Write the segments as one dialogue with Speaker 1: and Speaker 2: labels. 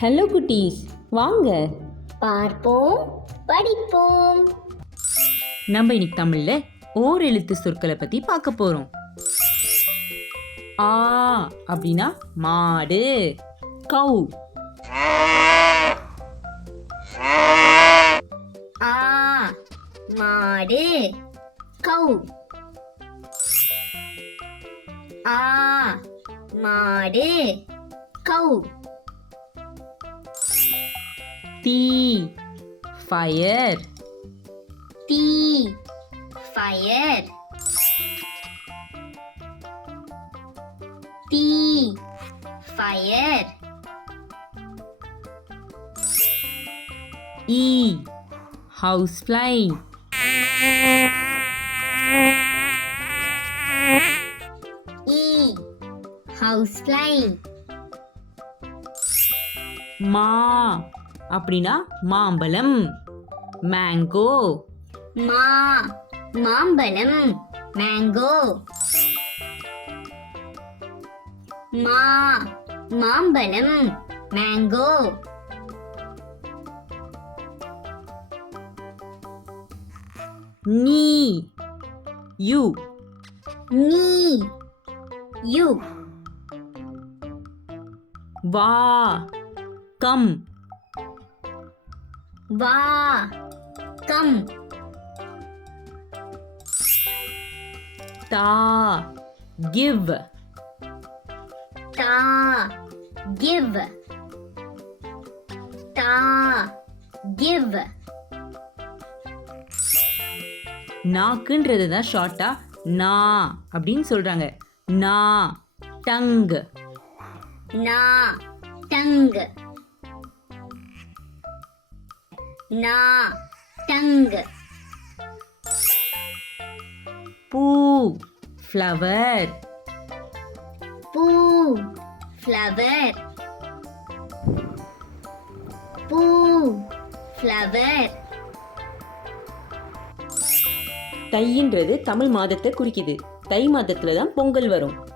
Speaker 1: Hello குட்டீஸ். வாங்க.
Speaker 2: பார்ப்போம் படிப்போம்.
Speaker 1: நம்ம இன்னைக்கு தமிழ்ல ஓர் எழுத்து சொற்களை பத்தி பார்க்க போறோம். ஆ அப்படின்னா மாடு. கௌ.
Speaker 2: ஆ மாடு. கௌ. ஆ மாடு. கௌ. P fire. P fire.
Speaker 1: T. Fire. E.
Speaker 2: Housefly E. Housefly
Speaker 1: Ma. அப்படின்னா மாம்பழம். மேங்கோ
Speaker 2: மா மாம்பழம். மேங்கோ மா மாம்பழம். மேங்கோ
Speaker 1: நீ. யூ.
Speaker 2: நீ. யூ.
Speaker 1: வா. கம்.
Speaker 2: வா கம்.
Speaker 1: தா கிவ்.
Speaker 2: தா கிவ். தா கிவ்.
Speaker 1: நாக்குன்றது தான் ஷார்ட்டா நா அப்படின்னு சொல்றாங்க. நா டங்.
Speaker 2: நா டங். நா டங்
Speaker 1: பூ ஃப்ளவர்
Speaker 2: பூ ஃப்ளவர் பூ ஃப்ளவர்
Speaker 1: தைன்றது தமிழ் மாதத்தை குறிக்குது. தை மாதத்துல தான் பொங்கல் வரும்.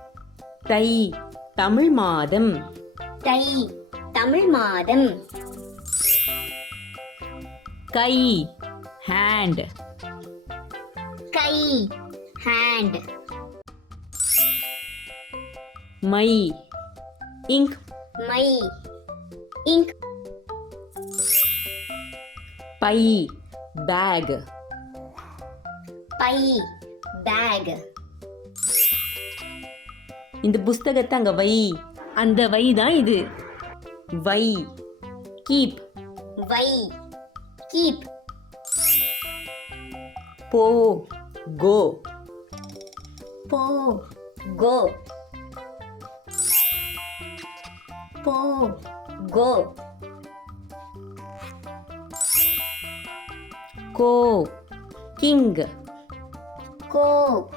Speaker 1: தை தமிழ் மாதம்.
Speaker 2: தை தமிழ் மாதம்.
Speaker 1: கை ஹேண்ட்
Speaker 2: கை ஹேண்ட்
Speaker 1: மை இங்க்.
Speaker 2: மை இங்க்.
Speaker 1: பை பேக்.
Speaker 2: பை பேக்.
Speaker 1: இந்த புஸ்தகத்தை அங்க வை. அந்த வை தான் இது. வை கீப்.
Speaker 2: வை. கீப்
Speaker 1: போ கோ
Speaker 2: போ கோ போ கோ
Speaker 1: கோ கிங்
Speaker 2: கோ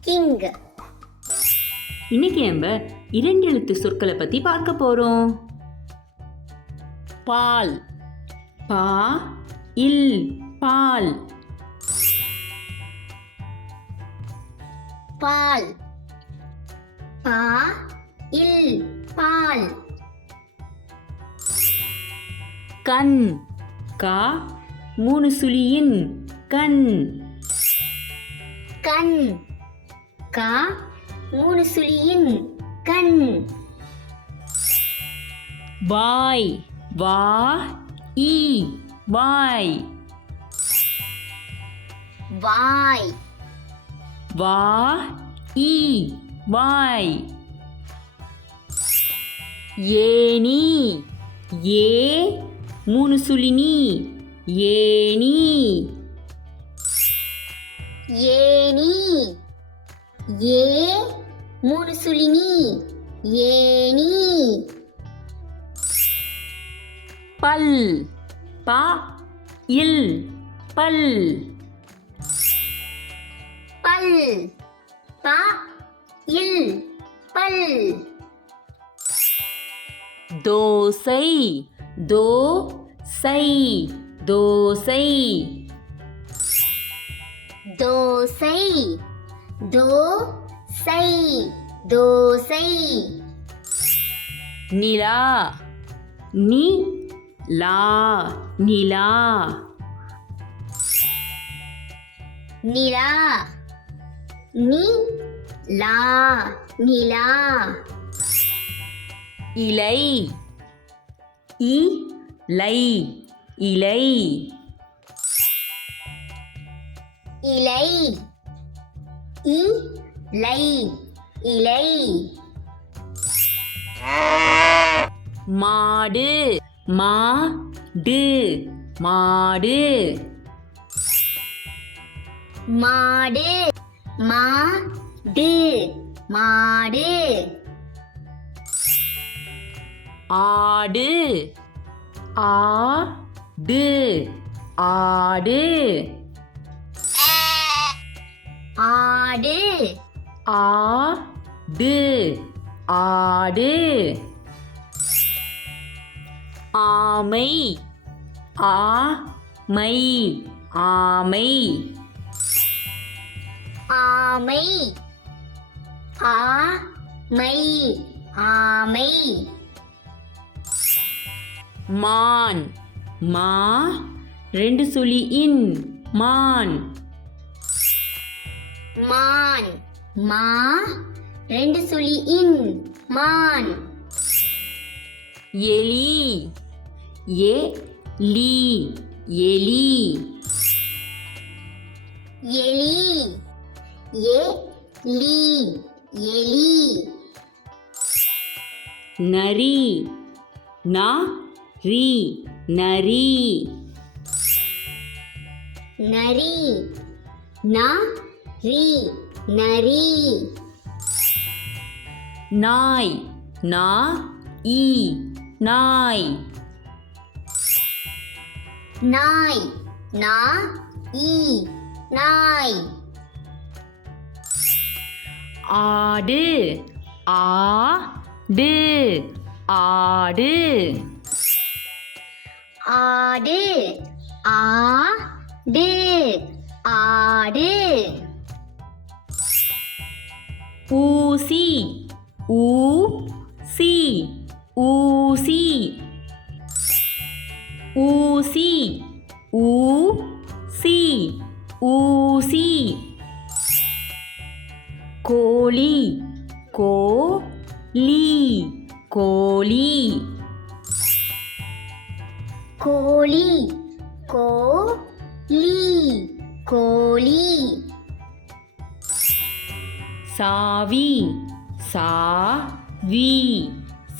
Speaker 2: கிங்
Speaker 1: இன்னைக்கு நம்ம இரண்டு எழுத்து சொற்களை பத்தி பார்க்க போறோம். பால். பா இல் பால்.
Speaker 2: பால். பா இல் பால்.
Speaker 1: கண். கா மூணு சுழியின் கண்.
Speaker 2: கண். கா மூணு சுழியின் கண்.
Speaker 1: வாய். வா ஈ வாய்
Speaker 2: வாய்
Speaker 1: வா ஈ வாய் ஏனி ஏ. மூணு சுழினி ஏனி
Speaker 2: ஏனி ஏ. மூணு சுழினி ஏனி
Speaker 1: பல். பா. இல். பல்.
Speaker 2: பல். பா. இல். பல்.
Speaker 1: தோசை. தோ சை தோசை.
Speaker 2: தோசை. தோ சை தோசை.
Speaker 1: நிலா. நி. லா நிலா.
Speaker 2: நிலா. நி லா நிலா.
Speaker 1: இலை. இ லை இலை.
Speaker 2: இலை. இ லை இலை.
Speaker 1: மாடு. மா டு மாடு.
Speaker 2: மாடு. மா டு மாடு.
Speaker 1: ஆடு. ஆ டு ஆடு.
Speaker 2: ஆடு.
Speaker 1: ஆ டு ஆடு. ஆமை. ஆ மை ஆமை.
Speaker 2: ஆமை. ஆ மை ஆமை.
Speaker 1: மான். மா. ரெண்டு சுழி இன். மான்.
Speaker 2: மான். மா. ரெண்டு சுழி இன். மான்.
Speaker 1: எலி. ஏ லீ எலி.
Speaker 2: எலி. ஏ லீ எலி.
Speaker 1: நரி. நா ரி நரி.
Speaker 2: நரி. நா ரி நரி.
Speaker 1: நாய். நா ஈ நாய்.
Speaker 2: நாய். நா ஈ நாய்.
Speaker 1: ஆடு. ஆ டு ஆடு.
Speaker 2: ஆடு. ஆ டு ஆடு.
Speaker 1: ஊசி. ஊ சி. ஊசி. ஊசி. ஊ சி ஊசி. கோழி. கோ லீ கோழி.
Speaker 2: கோழி. கோ லீ கோழி.
Speaker 1: சாவி. சா வி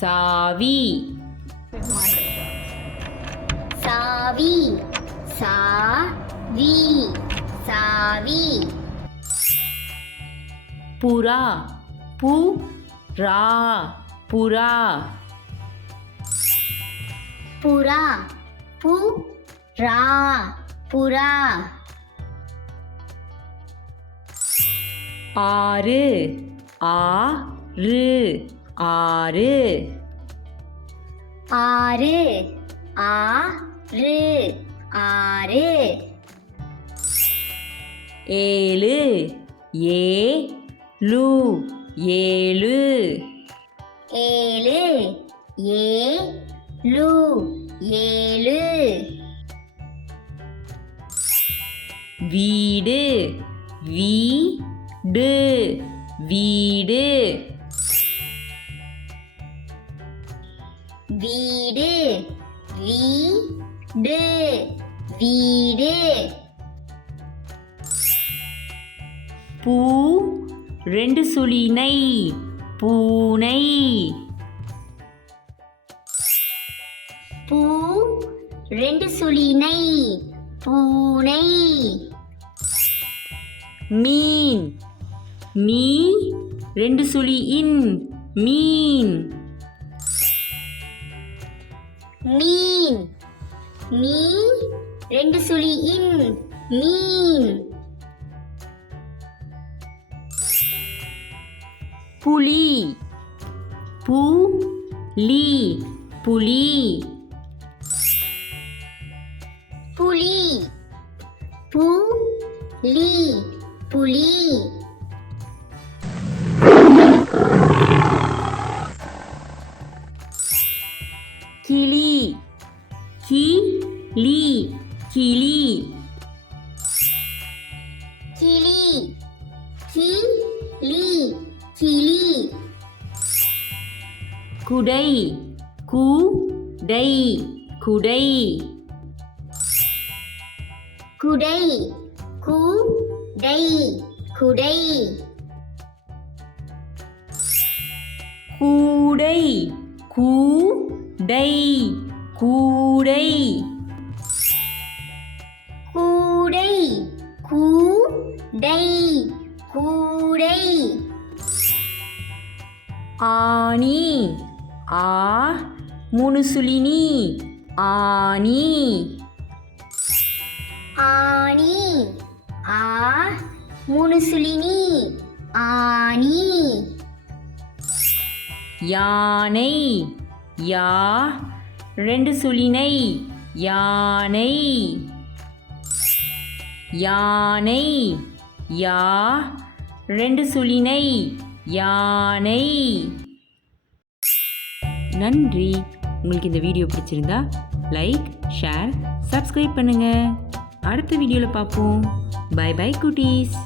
Speaker 1: சாவி.
Speaker 2: சாவி. சா வி சாவி.
Speaker 1: புறா. பு. ரா. புறா.
Speaker 2: புறா. பு. ரா. புறா.
Speaker 1: ஆறு. ஆ. ரு ஆறு.
Speaker 2: ஆறு. ஆ. ரு ஆறு.
Speaker 1: ஏழு. ஏ லு. ஏழு.
Speaker 2: ஏழு. ஏ லு. ஏழு.
Speaker 1: வீடு. வீடு. வீடு.
Speaker 2: வீடு. வீடு வீடு.
Speaker 1: பூ ரெண்டு சுழி பூனை.
Speaker 2: பூ ரெண்டு சுழினை பூனை.
Speaker 1: மீன். மீ ரெண்டு சுழி இன் மீன்.
Speaker 2: மீன். மீ ரெண்டு சுழி இன் மீன்.
Speaker 1: புலி. பூ லி புலி.
Speaker 2: புலி. பூ லீ புலி.
Speaker 1: கிளி. குடை குடை.
Speaker 2: குடை கூடை
Speaker 1: கூ டை கூடை
Speaker 2: கூடை. கூ டை கூடை.
Speaker 1: ஆணி ஆ முனுசுலினி ஆணி
Speaker 2: ஆணி ஆ மூணு சுழினி ஆணி
Speaker 1: யானை யா ரெண்டு சுளினை யானை. யானை யா ரெண்டு சுளினை யானை. நன்றி. உங்களுக்கு இந்த வீடியோ பிடிச்சிருந்தா லைக் ஷேர் சப்ஸ்கிரைப் பண்ணுங்கள் அடுத்த வீடியோவில் பார்ப்போம். பை பை குட்டீஸ்